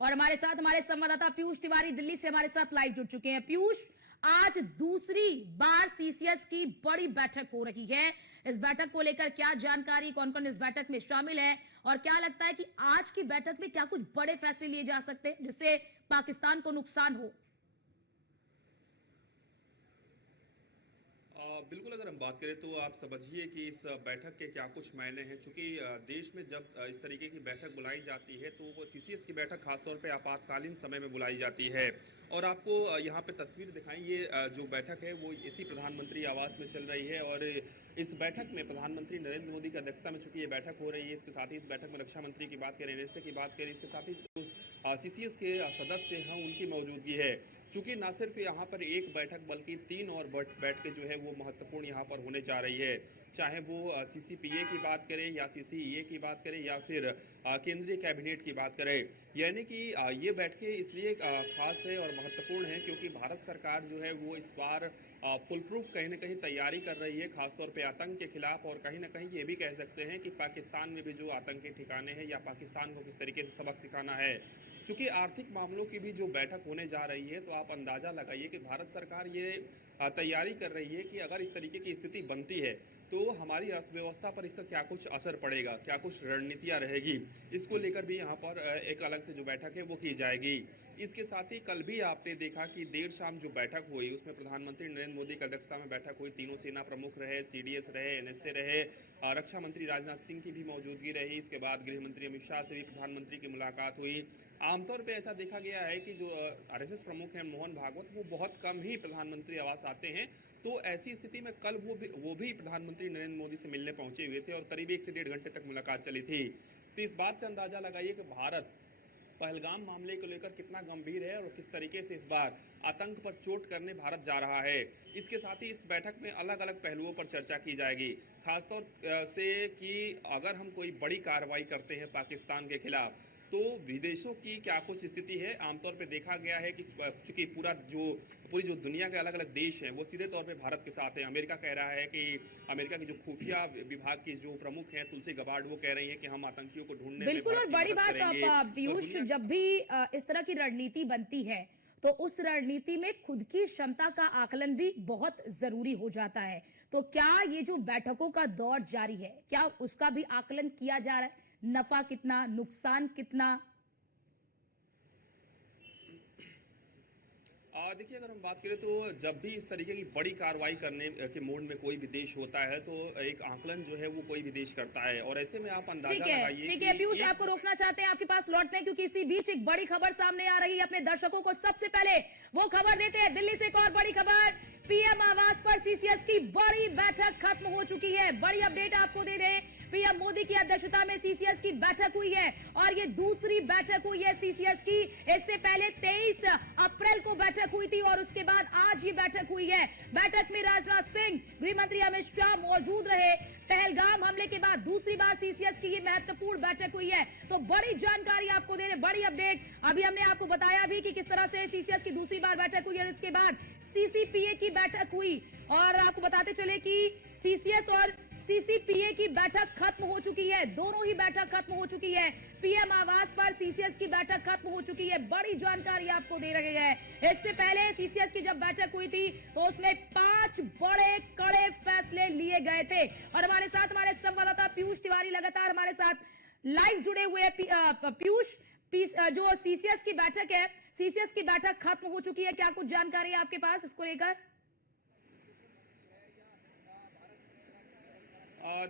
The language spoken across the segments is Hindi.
और हमारे साथ हमारे संवाददाता पीयूष तिवारी दिल्ली से हमारे साथ लाइव जुड़ चुके हैं। पीयूष, आज दूसरी बार सीसीएस की बड़ी बैठक हो रही है। इस बैठक को लेकर क्या जानकारी, कौन कौन इस बैठक में शामिल है और क्या लगता है कि आज की बैठक में क्या कुछ बड़े फैसले लिए जा सकते हैं जिससे पाकिस्तान को नुकसान हो? बिल्कुल, अगर हम बात करें तो आप समझिए कि इस बैठक के क्या कुछ मायने हैं। चूँकि देश में जब इस तरीके की बैठक बुलाई जाती है, तो वो सीसीएस की बैठक खासतौर पे आपातकालीन समय में बुलाई जाती है। और आपको यहाँ पे तस्वीर दिखाएं, ये जो बैठक है वो इसी प्रधानमंत्री आवास में चल रही है। और इस बैठक में प्रधानमंत्री नरेंद्र मोदी की अध्यक्षता में चूँकि ये बैठक हो रही है, इसके साथ ही इस बैठक में रक्षा मंत्री की बात करें, एनएसए की बात करें, इसके साथ ही जो सीसीएस के सदस्य हैं उनकी मौजूदगी है। चूँकि ना सिर्फ यहाँ पर एक बैठक बल्कि 3 और बैठकें जो है वो महत्वपूर्ण यहाँ पर होने जा रही है। चाहे वो सीसीपीए की बात करें या सीसीईए की बात करें या फिर केंद्रीय कैबिनेट की बात करें, यानी कि ये बैठकें इसलिए खास है और महत्वपूर्ण है क्योंकि भारत सरकार जो है वो इस बार फुल प्रूफ कहीं ना कहीं तैयारी कर रही है, खासतौर पे आतंक के खिलाफ। और कहीं ना कहीं ये भी कह सकते हैं कि पाकिस्तान में भी जो आतंकी ठिकाने हैं या पाकिस्तान को किस तरीके से सबक सिखाना है। चूंकि आर्थिक मामलों की भी जो बैठक होने जा रही है, तो आप अंदाजा लगाइए कि भारत सरकार ये तैयारी कर रही है कि अगर इस तरीके की स्थिति बनती है तो हमारी अर्थव्यवस्था पर इसका क्या कुछ असर पड़ेगा, क्या कुछ रणनीतियां रहेगी, इसको लेकर भी यहाँ पर एक अलग से जो बैठक है वो की जाएगी। इसके साथ ही कल भी आपने देखा कि देर शाम जो बैठक हुई उसमें प्रधानमंत्री नरेंद्र मोदी की अध्यक्षता में बैठक हुई। तीनों सेना प्रमुख रहे, सीडीएस रहे, एनएसए रहे, रक्षा मंत्री राजनाथ सिंह की भी मौजूदगी रही। इसके बाद गृह मंत्री अमित शाह से भी प्रधानमंत्री की मुलाकात हुई। आमतौर पर ऐसा देखा गया है कि जो आरएसएस प्रमुख हैं मोहन भागवत, वो बहुत कम ही प्रधानमंत्री आवास आते हैं। तो ऐसी स्थिति में कल वो भी प्रधानमंत्री नरेंद्र मोदी से मिलने पहुंचे हुए थे और करीब 1 से 1.5 घंटे तक मुलाकात चली थी। तो इस बात से अंदाजा लगाइए कि भारत पहलगाम मामले को लेकर कितना गंभीर है और किस तरीके से इस बार आतंक पर चोट करने भारत जा रहा है। इसके साथ ही इस बैठक में अलग अलग पहलुओं पर चर्चा की जाएगी, खासतौर से कि अगर हम कोई बड़ी कार्रवाई करते हैं पाकिस्तान के खिलाफ तो विदेशों की क्या कुछ स्थिति है। आमतौर पे देखा गया है कि चूंकि पूरी जो दुनिया के अलग अलग देश हैं वो सीधे तौर पे भारत के साथ हैं। अमेरिका कह रहा है कि अमेरिका की जो खुफिया विभाग की जो प्रमुख हैं तुलसी गबार्ड, वो कह रही हैं कि हम आतंकियों को ढूंढने में बिल्कुल, और भारत की बड़ी मदद बात करेंगे। पीयूष, जब भी इस तरह की रणनीति बनती है तो उस रणनीति में खुद की क्षमता का आकलन भी बहुत जरूरी हो जाता है। तो क्या ये जो बैठकों का दौर जारी है, क्या उसका भी आकलन किया जा रहा है? नफा कितना, नुकसान कितना? देखिए, अगर हम बात करें तो जब भी इस तरीके की बड़ी कार्रवाई करने के मूड में कोई भी देश होता है तो एक आकलन जो है वो कोई भी देश करता है। और ऐसे में आप अंदाजा लगाइए ठीक कि है पीयूष, आपको रोकना चाहते हैं, आपके पास लौटते हैं क्योंकि इसी बीच एक बड़ी खबर सामने आ रही है। अपने दर्शकों को सबसे पहले वो खबर देते हैं। दिल्ली से एक और बड़ी खबर, पीएम आवास पर सीसीएस की बड़ी बैठक खत्म हो चुकी है। बड़ी अपडेट आपको दे दें, पीएम मोदी की अध्यक्षता में सीसीएस की बैठक हुई है और ये दूसरी बैठक हुई है सीसीएस की। इससे पहले 23 अप्रैल को बैठक हुई थी और उसके बाद आज ये बैठक हुई है। बैठक में राजनाथ सिंह, गृह मंत्री अमित शाह मौजूद रहे। पहलगाम हमले के बाद दूसरी बार सीसीएस की ये महत्वपूर्ण बैठक हुई है। तो बड़ी जानकारी आपको दे रहे, बड़ी अपडेट। अभी हमने आपको बताया भी कि किस तरह से सीसीएस की दूसरी बार बैठक हुई और इसके बाद सीसीपीए की बैठक हुई। और आपको बताते चले कि सीसीएस और सीसीपीए की बैठक खत्म हो चुकी है, दोनों ही बैठक खत्म हो चुकी है। पीएम आवास पर सीसीएस की बैठक खत्म हो चुकी है, बड़ी जानकारी आपको दे रहे हैं। इससे पहले सीसीएस की जब बैठक हुई थी तो उसमें 5 बड़े कड़े फैसले लिए गए थे। और हमारे साथ हमारे संवाददाता पीयूष तिवारी लगातार हमारे साथ लाइव जुड़े हुए हैं। पीयूष, जो सीसीएस की बैठक है, सीसीएस की बैठक खत्म हो चुकी है, क्या कुछ जानकारी है आपके पास इसको लेकर?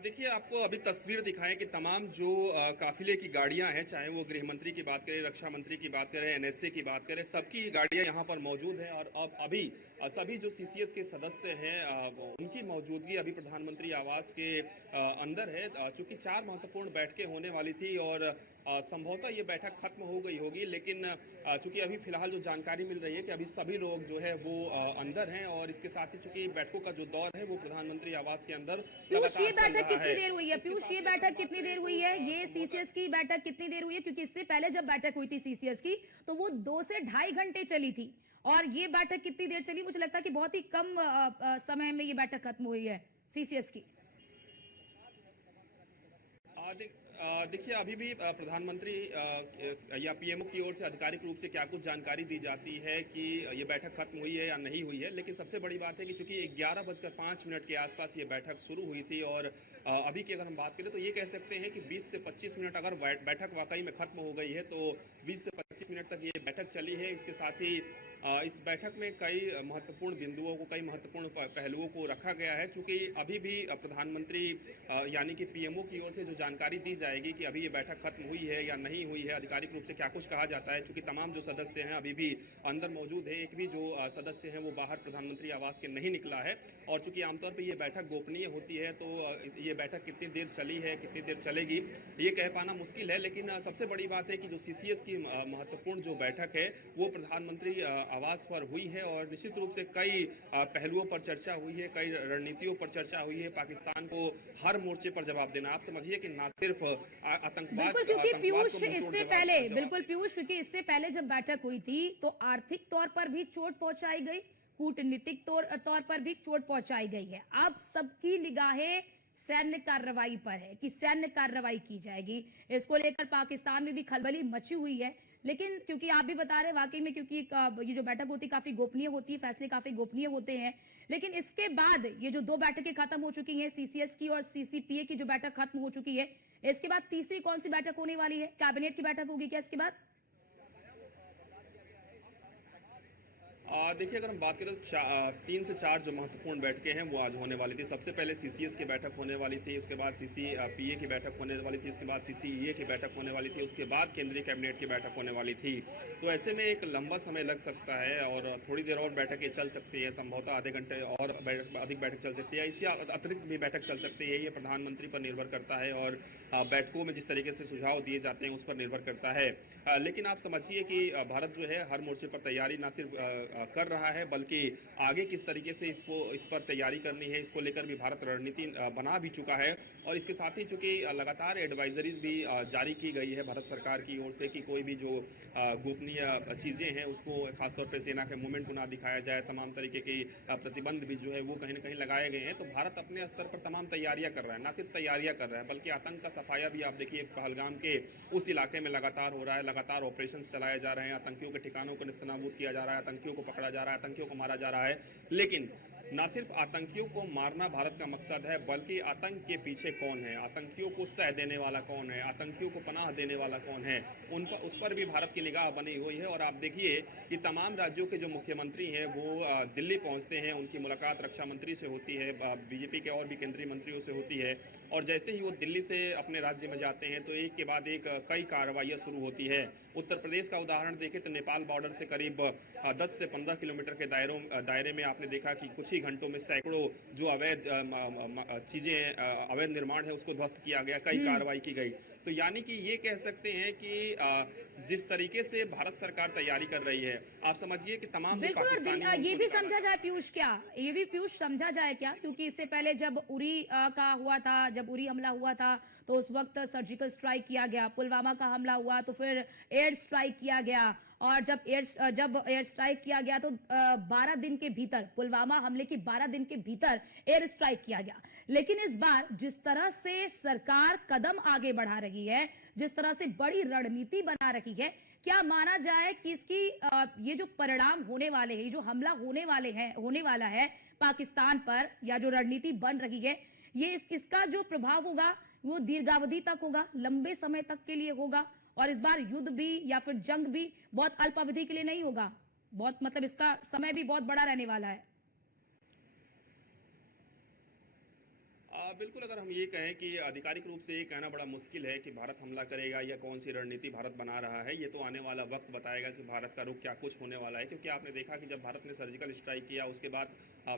देखिए, आपको अभी तस्वीर दिखाएं कि तमाम जो काफिले की गाड़ियां हैं, चाहे वो गृह मंत्री की बात करें, रक्षा मंत्री की बात करें, एनएसए की बात करें, सबकी गाड़ियां यहां पर मौजूद हैं। और अब अभी सभी जो सीसीएस के सदस्य हैं उनकी मौजूदगी अभी प्रधानमंत्री आवास के अंदर है। चूंकि 4 महत्वपूर्ण बैठकें होने वाली थी और संभवतः ये बैठक खत्म हो गई होगी, लेकिन चूंकि अभी फिलहाल जो जानकारी मिल रही है कि अभी सभी लोग जो है वो अंदर हैं। और इसके साथ ही चूंकि बैठकों का जो दौर है वो प्रधानमंत्री आवास के अंदर लगातार बैठक कितनी देर हुई है? पीयूष, ये बैठक कितनी देर हुई है? ये सीसीएस की बैठक कितनी देर हुई है? क्योंकि इससे पहले जब बैठक हुई थी सीसीएस की तो वो 2 से 2.5 घंटे चली थी और ये बैठक कितनी देर चली? मुझे लगता है कि बहुत ही कम समय में ये बैठक खत्म हुई है सीसीएस की। देखिए अभी भी प्रधानमंत्री या पीएमओ की ओर से आधिकारिक रूप से क्या कुछ जानकारी दी जाती है कि ये बैठक खत्म हुई है या नहीं हुई है, लेकिन सबसे बड़ी बात है कि चूंकि 11:05 के आसपास ये बैठक शुरू हुई थी और अभी की अगर हम बात करें तो ये कह सकते हैं कि 20 से 25 मिनट अगर बैठक वाकई में खत्म हो गई है तो 20 से 25 मिनट तक ये बैठक चली है। इसके साथ ही इस बैठक में कई महत्वपूर्ण बिंदुओं को, कई महत्वपूर्ण पहलुओं को रखा गया है। चूंकि अभी भी प्रधानमंत्री यानी कि पीएमओ की ओर से जो जानकारी दी जाएगी कि अभी ये बैठक खत्म हुई है या नहीं हुई है, आधिकारिक रूप से क्या कुछ कहा जाता है। चूंकि तमाम जो सदस्य हैं अभी भी अंदर मौजूद है, एक भी जो सदस्य हैं वो बाहर प्रधानमंत्री आवास के नहीं निकला है। और चूंकि आमतौर पर ये बैठक गोपनीय होती है तो ये बैठक कितनी देर चली है, कितनी देर चलेगी, ये कह पाना मुश्किल है। लेकिन सबसे बड़ी बात है कि जो सीसीएस की महत्वपूर्ण जो बैठक है वो प्रधानमंत्री आवास पर हुई है और निश्चित रूप से कई पहलुओं पर चर्चा हुई है, कई रणनीतियों पर चर्चा हुई है। पाकिस्तान को हर मोर्चे पर जवाब देना, आप समझिए कि ना सिर्फ आतंकवाद, बिल्कुल, क्योंकि पीयूष को मुंहतोड़ इससे जवाब पहले जवाब बिल्कुल पीयूष क्योंकि इससे पहले जब बैठक हुई थी तो आर्थिक तौर पर भी चोट पहुंचाई गई, कूटनीतिक तौर पर भी चोट पहुंचाई गई है। अब सबकी निगाहें सैन्य कार्रवाई पर है कि सैन्य कार्रवाई की जाएगी। इसको लेकर पाकिस्तान में भी खलबली मची हुई है। लेकिन क्योंकि आप भी बता रहे हैं वाकई में, क्योंकि ये जो बैठक होती है काफी गोपनीय होती है, फैसले काफी गोपनीय होते हैं। लेकिन इसके बाद ये जो दो बैठकें खत्म हो चुकी हैं, सीसीएस की और सीसीपीए की जो बैठक खत्म हो चुकी है, इसके बाद तीसरी कौन सी बैठक होने वाली है? कैबिनेट की बैठक होगी क्या इसके बाद? देखिए अगर हम बात करें तो 3 से 4 जो महत्वपूर्ण बैठकें हैं वो आज होने वाली थी। सबसे पहले सीसीएस की बैठक होने वाली थी, उसके बाद सीसीपीए की बैठक होने वाली थी, उसके बाद सीसीईए की बैठक होने वाली थी, उसके बाद केंद्रीय कैबिनेट की बैठक होने वाली थी। तो ऐसे में एक लंबा समय लग सकता है और थोड़ी देर और बैठकें चल सकती है, संभवतः आधे घंटे और अधिक बैठक चल सकती है। इससे अतिरिक्त भी बैठक चल सकती है, ये प्रधानमंत्री पर निर्भर करता है और बैठकों में जिस तरीके से सुझाव दिए जाते हैं उस पर निर्भर करता है। लेकिन आप समझिए कि भारत जो है हर मोर्चे पर तैयारी ना सिर्फ कर रहा है बल्कि आगे किस तरीके से इस पर तैयारी करनी है, इसको लेकर भी भारत रणनीति बना भी चुका है। और इसके साथ ही चूंकि लगातार एडवाइजरीज भी जारी की गई है भारत सरकार की ओर से कि कोई भी जो गोपनीय चीज़ें हैं उसको खासतौर पर सेना के मूवमेंट को ना दिखाया जाए, तमाम तरीके के प्रतिबंध भी जो है वो कहीं ना कहीं लगाए गए हैं। तो भारत अपने स्तर पर तमाम तैयारियां कर रहा है, ना सिर्फ तैयारियां कर रहा है बल्कि आतंक का सफाया भी आप देखिए पहलगाम के उस इलाके में लगातार हो रहा है। लगातार ऑपरेशन चलाए जा रहे हैं, आतंकियों के ठिकानों को निस्तनाबूद किया जा रहा है, आतंकियों को पकड़ा जा रहा है, आतंकियों को मारा जा रहा है। लेकिन ना सिर्फ आतंकियों को मारना भारत का मकसद है बल्कि आतंक के पीछे कौन है, आतंकियों को सह देने वाला कौन है, आतंकियों को पनाह देने वाला कौन है, उस पर भी भारत की निगाह बनी हुई है। और आप देखिए कि तमाम राज्यों के जो मुख्यमंत्री हैं वो दिल्ली पहुंचते हैं, उनकी मुलाकात रक्षा मंत्री से होती है, बीजेपी के और भी केंद्रीय मंत्रियों से होती है। और जैसे ही वो दिल्ली से अपने राज्य में जाते हैं तो एक के बाद एक कई कार्रवाइयां शुरू होती है। उत्तर प्रदेश का उदाहरण देखें तो नेपाल बॉर्डर से करीब 10 से 15 किलोमीटर के दायरे में आपने देखा कि कुछ ही घंटों में सैकड़ों जो अवैध चीजें, अवैध निर्माण है उसको ध्वस्त किया गया, कई कार्रवाई की गई। तो यानी कि ये कह सकते हैं कि जिस तरीके से भारत सरकार तैयारी कर रही है, आप समझिए कि तमाम जो बिल्कुल। और पाकिस्तानी ये भी समझा जाए पीयूष, क्या ये भी पीयूष समझा जाए क्या, क्योंकि इससे पहले जब उरी का हुआ था, जब उरी हमला हुआ था तो उस वक्त सर्जिकल स्ट्राइक किया गया, पुलवामा का हमला हुआ तो फिर एयर स्ट्राइक किया गया, और जब एयर स्ट्राइक किया गया तो 12 दिन के भीतर, पुलवामा हमले की 12 दिन के भीतर एयर स्ट्राइक किया गया। लेकिन इस बार जिस तरह से सरकार कदम आगे बढ़ा रही है, जिस तरह से बड़ी रणनीति बना रही है, क्या माना जाए कि इसकी ये जो परिणाम होने वाले हैं, जो हमला होने वाला है पाकिस्तान पर, या जो रणनीति बन रही है, ये इसका जो प्रभाव होगा वो दीर्घावधि तक होगा, लंबे समय तक के लिए होगा? और इस बार युद्ध भी या फिर जंग भी बहुत अल्प अवधि के लिए नहीं होगा, बहुत मतलब इसका समय भी बहुत बड़ा रहने वाला है। बिल्कुल, अगर हम ये कहें कि आधिकारिक रूप से ये कहना बड़ा मुश्किल है कि भारत हमला करेगा या कौन सी रणनीति भारत बना रहा है। ये तो आने वाला वक्त बताएगा कि भारत का रुख क्या कुछ होने वाला है। क्योंकि आपने देखा कि जब भारत ने सर्जिकल स्ट्राइक किया उसके बाद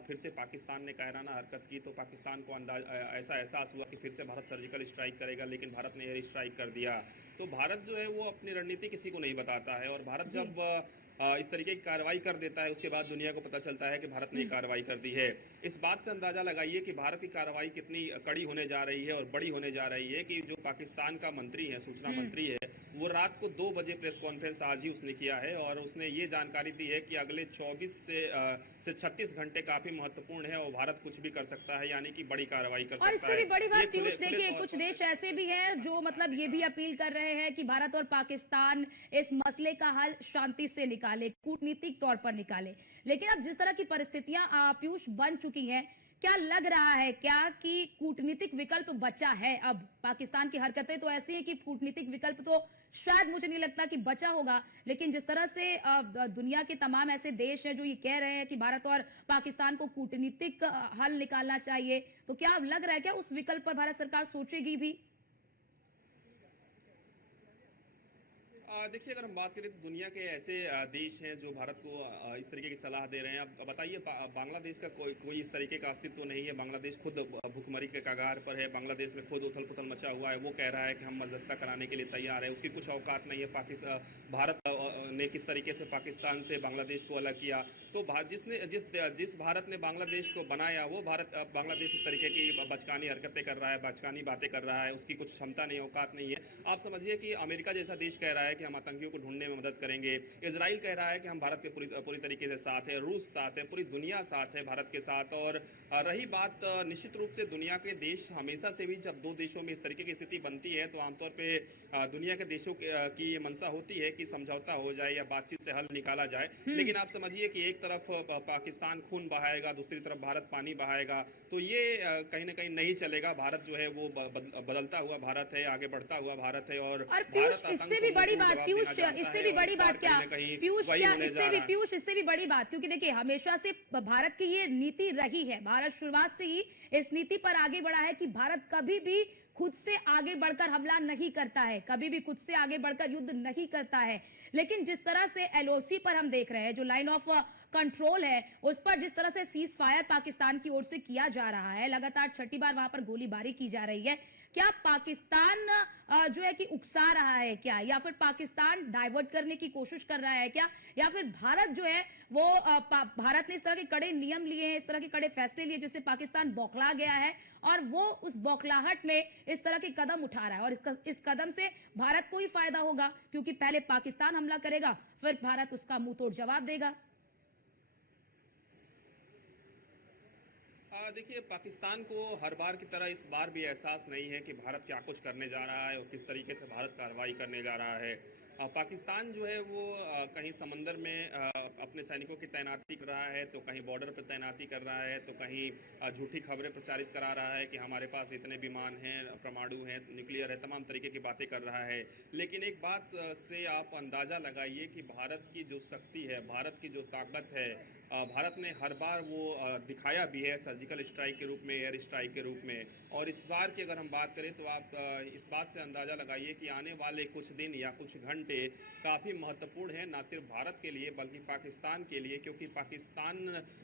फिर से पाकिस्तान ने कायराना हरकत की तो पाकिस्तान को ऐसा एहसास हुआ कि फिर से भारत सर्जिकल स्ट्राइक करेगा, लेकिन भारत ने एयर स्ट्राइक कर दिया। तो भारत जो है वो अपनी रणनीति किसी को नहीं बताता है, और भारत जब इस तरीके की कार्रवाई कर देता है उसके बाद दुनिया को पता चलता है कि भारत ने कार्रवाई कर दी है। इस बात से अंदाजा लगाइए कि भारत की कार्रवाई कितनी कड़ी होने जा रही है और बड़ी होने जा रही है कि जो पाकिस्तान का मंत्री है, सूचना मंत्री है, वो रात को 2 बजे प्रेस कॉन्फ्रेंस आज ही उसने किया है और उसने ये जानकारी दी है कि अगले 24 से 36 घंटे काफी महत्वपूर्ण है और भारत कुछ भी कर सकता है, यानी कि बड़ी कार्रवाई कर और सकता इससे है। भी बड़ी ये बात खुले पीयूष, खुले देखिए तौर कुछ पर देश ऐसे भी हैं जो मतलब ये भी अपील कर रहे हैं कि भारत और पाकिस्तान इस मसले का हल शांति से निकाले, कूटनीतिक तौर पर निकाले। लेकिन अब जिस तरह की परिस्थितियां पीयूष बन चुकी हैं, क्या लग रहा है क्या कि कूटनीतिक विकल्प बचा है? अब पाकिस्तान की हरकतें तो ऐसी हैं कि कूटनीतिक विकल्प तो शायद मुझे नहीं लगता कि बचा होगा, लेकिन जिस तरह से दुनिया के तमाम ऐसे देश हैं जो ये कह रहे हैं कि भारत और पाकिस्तान को कूटनीतिक हल निकालना चाहिए, तो क्या अब लग रहा है क्या उस विकल्प पर भारत सरकार सोचेगी भी? देखिए, अगर हम बात करें तो दुनिया के ऐसे देश हैं जो भारत को इस तरीके की सलाह दे रहे हैं। अब बताइए, बांग्लादेश का कोई कोई इस तरीके का अस्तित्व नहीं है। बांग्लादेश खुद भुखमरी के कगार पर है। बांग्लादेश में खुद उथल-पुथल मचा हुआ है। वो कह रहा है कि हम मध्यस्थता कराने के लिए तैयार है। उसकी कुछ औकात नहीं है। भारत ने किस तरीके से पाकिस्तान से बांग्लादेश को अलग किया। तो जिस भारत ने बांग्लादेश को बनाया, वो बांग्लादेश इस तरीके की बचकानी हरकतें कर रहा है, बचकानी बातें कर रहा है। उसकी कुछ क्षमता नहीं, औकात नहीं है। आप समझिए कि अमेरिका जैसा देश कह रहा है कि हम आतंकियों को ढूंढने में मदद करेंगे। इजराइल कह रहा है कि हम भारत के पूरी तरीके से साथ है। रूस साथ है, पूरी दुनिया साथ है भारत के साथ। और रही बात, निश्चित रूप से दुनिया के देश हमेशा से भी जब दो देशों में इस तरीके की स्थिति बनती है तो आमतौर पे दुनिया के देशों की ये मंशा होती है कि समझौता हो जाए या बातचीत से हल निकाला जाए। लेकिन आप समझिए कि एक तरफ पाकिस्तान खून बहाएगा, दूसरी तरफ भारत पानी बहाएगा, तो ये कहीं ना कहीं नहीं चलेगा। भारत जो है वो बदलता हुआ भारत है, आगे बढ़ता हुआ भारत है। और और भारत पीयूष आतंक इससे को भी बड़ी मुंहतोड़ बात, जवाब पीयूष देना जानता इससे है भी और बड़ी इस बार बात क्या, कहीं ना कहीं पीयूष वही क्या होने इससे जा भी, रहा है। पीयूष इससे भी बड़ी बात, क्योंकि देखिए हमेशा से भारत की ये नीति रही है, भारत शुरुआत से ही इस नीति पर आगे बढ़ा है कि भारत कभी भी खुद से आगे बढ़कर हमला नहीं करता है, कभी भी खुद से आगे बढ़कर युद्ध नहीं करता है। लेकिन जिस तरह से एलओसी पर हम देख रहे हैं, जो लाइन ऑफ कंट्रोल है, उस पर जिस तरह से सीज फायर पाकिस्तान की ओर से किया जा रहा है, लगातार छठी बार वहां पर गोलीबारी की जा रही है, क्या पाकिस्तान जो है कि उकसा रहा है क्या, या फिर पाकिस्तान डाइवर्ट करने की कोशिश कर रहा है क्या, या फिर भारत जो है वो भारत ने इस तरह के कड़े नियम लिए हैं, इस तरह के कड़े फैसले लिए जिससे पाकिस्तान बौखला गया है और वो उस बौखलाहट में इस तरह के कदम उठा रहा है और इस कदम से भारत को ही फायदा होगा क्योंकि पहले पाकिस्तान हमला करेगा, फिर भारत उसका मुंह तोड़ जवाब देगा। देखिए, पाकिस्तान को हर बार की तरह इस बार भी एहसास नहीं है कि भारत क्या कुछ करने जा रहा है और किस तरीके से भारत कार्रवाई करने जा रहा है। पाकिस्तान जो है वो कहीं समंदर में अपने सैनिकों की तैनाती कर रहा है, तो कहीं बॉर्डर पर तैनाती कर रहा है, तो कहीं झूठी खबरें प्रचारित करा रहा है कि हमारे पास इतने विमान हैं, परमाणु हैं, न्यूक्लियर है, तमाम तरीके की बातें कर रहा है। लेकिन एक बात से आप अंदाज़ा लगाइए कि भारत की जो शक्ति है, भारत की जो ताकत है, भारत ने हर बार वो दिखाया भी है, सर्जिकल स्ट्राइक के रूप में, एयर स्ट्राइक के रूप में। और इस बार की अगर हम बात करें तो आप इस बात से अंदाज़ा लगाइए कि आने वाले कुछ दिन या कुछ घंटे काफ़ी महत्वपूर्ण हैं, ना सिर्फ भारत के लिए बल्कि पाकिस्तान के लिए। क्योंकि पाकिस्तान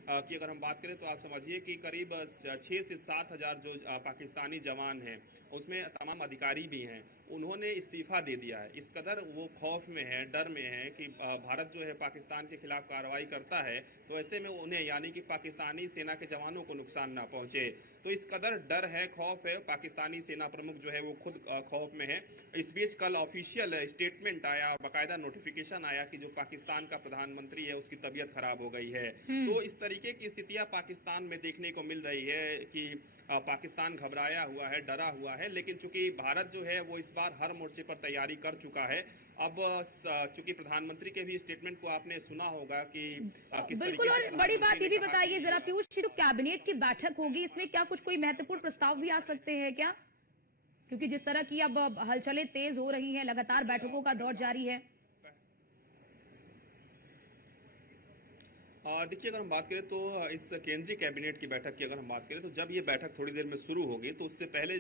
की अगर हम बात करें तो आप समझिए कि करीब 6 से 7 हज़ार जो पाकिस्तानी जवान हैं, उसमें तमाम अधिकारी भी हैं, उन्होंने इस्तीफा दे दिया है। इस कदर वो खौफ में है, डर में है कि भारत जो है पाकिस्तान के खिलाफ कार्रवाई करता है तो ऐसे में उन्हें, यानी कि पाकिस्तानी सेना के जवानों को नुकसान ना पहुंचे। तो इस कदर डर है, खौफ है। पाकिस्तानी सेना प्रमुख जो है वो खुद खौफ में है। इस बीच कल ऑफिशियल स्टेटमेंट आया, बाकायदा नोटिफिकेशन आया कि जो पाकिस्तान का प्रधानमंत्री है उसकी तबीयत खराब हो गई है। तो इस तरीके की स्थितियां पाकिस्तान में देखने को मिल रही है कि पाकिस्तान घबराया हुआ है, डरा हुआ है। लेकिन चूंकि भारत जो है वो इस बार हर मोर्चे पर तैयारी कर चुका है। अब चूंकि प्रधानमंत्री के भी स्टेटमेंट को आपने सुना होगा कि किस बिल्कुल, तरीके से और बड़ी बात प्रधानमंत्री ये ने भी कहा बताइए कि जरा पीयूष, जो कैबिनेट की बैठक होगी इसमें क्या कुछ कोई महत्वपूर्ण प्रस्ताव भी आ सकते हैं क्या, क्योंकि जिस तरह की अब हलचलें तेज हो रही हैं, लगातार बैठकों का दौर जारी है। देखिए, अगर हम बात करें तो इस केंद्रीय कैबिनेट की बैठक की अगर हम बात करें तो जब ये बैठक थोड़ी देर में शुरू होगी तो उससे पहले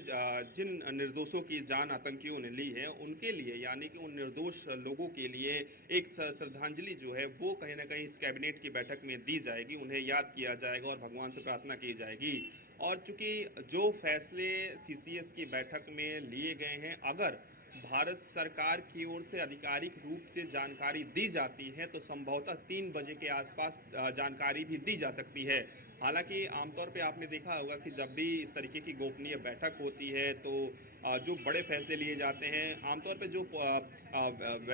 जिन निर्दोषों की जान आतंकियों ने ली है उनके लिए, यानी कि उन निर्दोष लोगों के लिए एक श्रद्धांजलि जो है वो कहीं ना कहीं इस कैबिनेट की बैठक में दी जाएगी। उन्हें याद किया जाएगा और भगवान से प्रार्थना की जाएगी। और चूंकि जो फैसले सीसीएस की बैठक में लिए गए हैं, अगर भारत सरकार की ओर से आधिकारिक रूप से जानकारी दी जाती है तो संभवतः 3 बजे के आसपास जानकारी भी दी जा सकती है। हालांकि आमतौर पे आपने देखा होगा कि जब भी इस तरीके की गोपनीय बैठक होती है तो जो बड़े फैसले लिए जाते हैं, आमतौर पे जो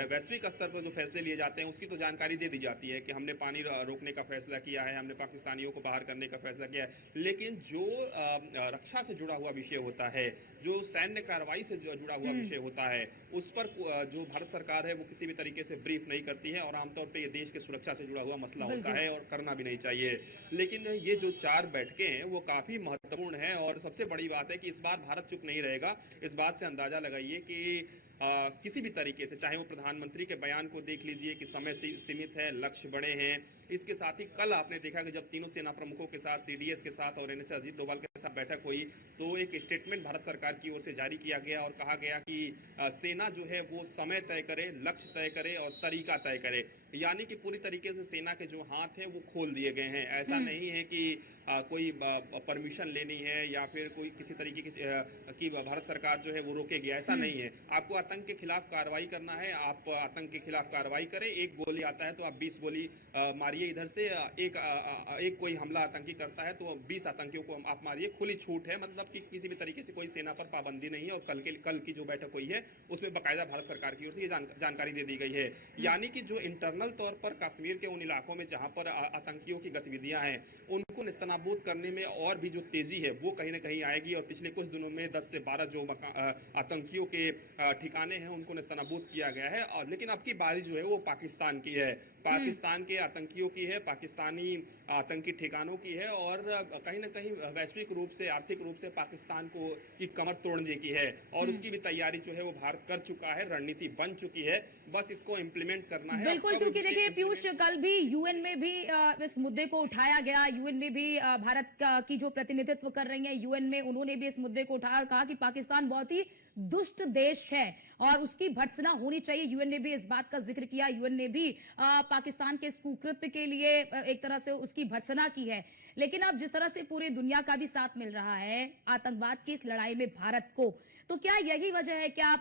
वैश्विक स्तर पर जो फैसले लिए जाते हैं उसकी तो जानकारी दे दी जाती है कि हमने पानी रोकने का फैसला किया है, हमने पाकिस्तानियों को बाहर करने का फैसला किया है। लेकिन जो रक्षा से जुड़ा हुआ विषय होता है, जो सैन्य कार्रवाई से जुड़ा हुआ विषय होता है, उस पर जो भारत सरकार है वो किसी भी तरीके से ब्रीफ नहीं करती है और आमतौर पर ये देश के सुरक्षा से जुड़ा हुआ मसला होता है और करना भी नहीं चाहिए। लेकिन ये जो 4 बैठकें हैं वो काफी महत्वपूर्ण है और सबसे बड़ी बात है कि इस बार भारत चुप नहीं रहेगा। इस बात से अंदाजा लगाइए कि किसी भी तरीके से, चाहे वो प्रधानमंत्री के बयान को देख लीजिए कि समय सीमित है, लक्ष्य बड़े हैं। इसके साथ ही कल आपने देखा कि जब तीनों सेना प्रमुखों के साथ, सीडीएस के साथ और एनएसए अजीत डोभाल के साथ बैठक हुई तो एक स्टेटमेंट भारत सरकार की ओर से जारी किया गया और कहा गया कि सेना जो है वो समय तय करे, लक्ष्य तय करे और तरीका तय करे। यानी कि पूरी तरीके से सेना के जो हाथ हैं वो खोल दिए गए हैं। ऐसा नहीं है कि कोई परमिशन लेनी है या फिर कोई किसी तरीके की भारत सरकार जो है वो रोकेगी, ऐसा नहीं है। आपको आतंक के खिलाफ कार्रवाई करना है, आप आतंक के खिलाफ कार्रवाई करें। एक गोली आता है तो आप 20 गोली मारिए इधर से, एक कोई हमला आतंकी करता है तो 20 आतंकियों को आप मारिए, खुली छूट है। मतलब कि किसी भी तरीके से कोई सेना पर पाबंदी नहीं है। और कल की जो बैठक हुई है उसमें बाकायदा भारत सरकार की ओर से ये जानकारी दे दी गई है। यानी कि जो इंटरनल तौर पर कश्मीर के उन इलाकों में जहां पर आतंकियों की गतिविधियां हैं उनको नेस्तनाबूद करने में और भी जो तेजी है वो कहीं ना कहीं आएगी। और पिछले कुछ दिनों में 10 से 12 जो आतंकियों के ठिकाने हैं उनको नेस्तनाबूद किया गया है। और लेकिन अब की बारी जो है वो पाकिस्तान की है, पाकिस्तान के आतंकियों की है, पाकिस्तानी आतंकी ठिकानों की है और कहीं ना कहीं वैश्विक रूप से, आर्थिक रूप से पाकिस्तान को की कमर तोड़ने की है। और उसकी भी तैयारी जो है वो भारत कर चुका है, रणनीति बन चुकी है, बस इसको इम्प्लीमेंट करना है। बिल्कुल, क्योंकि देखिए पीयूष, कल भी यूएन में भी इस मुद्दे को उठाया गया। यूएन में भी भारत की जो प्रतिनिधित्व कर रही है यूएन में, उन्होंने भी इस मुद्दे को उठाया और कहा कि पाकिस्तान बहुत ही दुष्ट देश है और उसकी भर्त्सना होनी चाहिए। यूएन ने भी इस बात का जिक्र किया। यूएन ने भी पाकिस्तान के इस कुकृत्य के लिए एक तरह से उसकी भर्त्सना की है। लेकिन अब जिस तरह से पूरी दुनिया का भी साथ मिल रहा है आतंकवाद की इस लड़ाई में भारत को, तो क्या यही वजह है क्या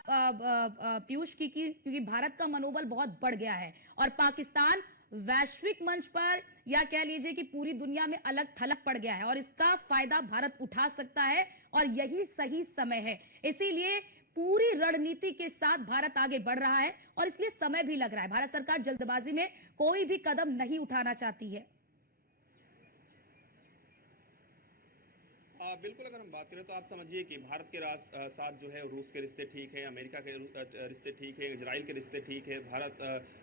पीयूष की, क्योंकि भारत का मनोबल बहुत बढ़ गया है और पाकिस्तान वैश्विक मंच पर या कह लीजिए कि पूरी दुनिया में अलग थलग पड़ गया है और इसका फायदा भारत उठा सकता है और यही सही समय है। इसीलिए पूरी रणनीति के साथ भारत आगे बढ़ रहा है और इसलिए समय भी लग रहा है। भारत सरकार जल्दबाजी में कोई भी कदम नहीं उठाना चाहती है। बिल्कुल, अगर हम बात करें तो आप समझिए कि भारत के साथ जो है रूस के रिश्ते ठीक है, अमेरिका के रिश्ते ठीक है, इजराइल के रिश्ते ठीक है। भारत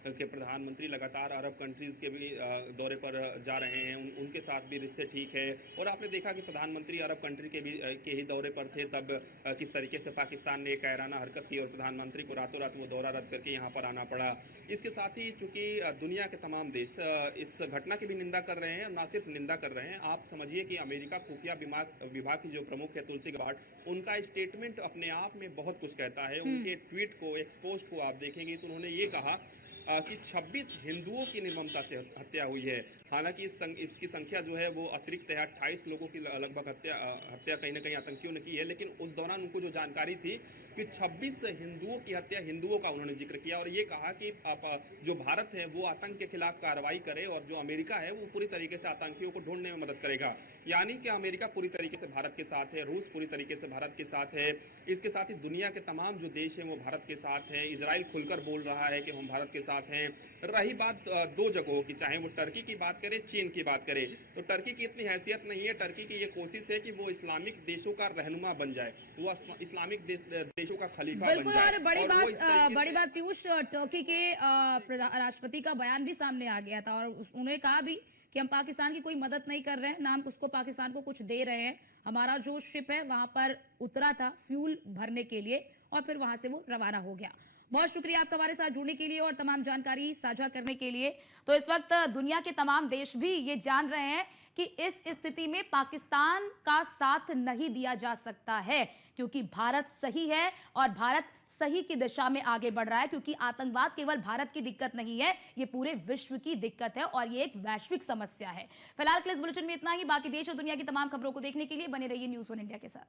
के प्रधानमंत्री लगातार अरब कंट्रीज़ के भी दौरे पर जा रहे हैं, उनके साथ भी रिश्ते ठीक है। और आपने देखा कि प्रधानमंत्री अरब कंट्री के ही दौरे पर थे, तब किस तरीके से पाकिस्तान ने एक कायराना हरकत की और प्रधानमंत्री को रातों रात वो दौरा रद्द करके यहाँ पर आना पड़ा। इसके साथ ही चूंकि दुनिया के तमाम देश इस घटना की भी निंदा कर रहे हैं और न सिर्फ निंदा कर रहे हैं, आप समझिए कि अमेरिका खुफिया विभाग की जो प्रमुख है तुलसी गबार्ड, उनका स्टेटमेंट अपने आप में बहुत कुछ कहता है। उनके ट्वीट को, एक्सपोस्ट को आप देखेंगे तो उन्होंने ये कहा कि 26 हिंदुओं की निर्ममता से हत्या हुई है। हालांकि इसकी संख्या जो है वो अतिरिक्त है, 28 लोगों की लगभग हत्या कहीं ना कहीं आतंकियों ने की है। लेकिन उस दौरान उनको जो जानकारी थी कि 26 हिंदुओं की हत्या, हिंदुओं का उन्होंने जिक्र किया और ये कहा कि जो भारत है वो आतंक के खिलाफ कार्रवाई करे और जो अमेरिका है वो पूरी तरीके से आतंकियों को ढूंढने में मदद करेगा। यानी कि अमेरिका पूरी तरीके से भारत के साथ है, रूस पूरी तरीके से भारत के साथ है। इसके साथ ही दुनिया के तमाम जो देश हैं वो भारत के साथ हैं। इजराइल खुलकर बोल रहा है कि हम भारत के साथ हैं। रही बात दो जगहों की, चाहे वो टर्की की बात करें, चीन की बात करें, तो टर्की की इतनी हैसियत नहीं है। टर्की की ये कोशिश है कि वो इस्लामिक देशों का रहनुमा बन जाए, वो इस्लामिक देशों का खलीफा बन जाए। और बड़ी बात पीयूष, टर्की के राष्ट्रपति का बयान भी सामने आ गया था और उन्होंने कहा भी कि हम पाकिस्तान की कोई मदद नहीं कर रहे हैं, ना हम उसको पाकिस्तान को कुछ दे रहे हैं। हमारा जो शिप है वहां पर उतरा था फ्यूल भरने के लिए और फिर वहां से वो रवाना हो गया। बहुत शुक्रिया आपका हमारे साथ जुड़ने के लिए और तमाम जानकारी साझा करने के लिए। तो इस वक्त दुनिया के तमाम देश भी ये जान रहे हैं कि इस स्थिति में पाकिस्तान का साथ नहीं दिया जा सकता है, क्योंकि भारत सही है और भारत सही की दिशा में आगे बढ़ रहा है। क्योंकि आतंकवाद केवल भारत की दिक्कत नहीं है, ये पूरे विश्व की दिक्कत है और ये एक वैश्विक समस्या है। फिलहाल के इस बुलेटिन में इतना ही। बाकी देश और दुनिया की तमाम खबरों को देखने के लिए बने रहिए न्यूज़ 1 इंडिया के साथ।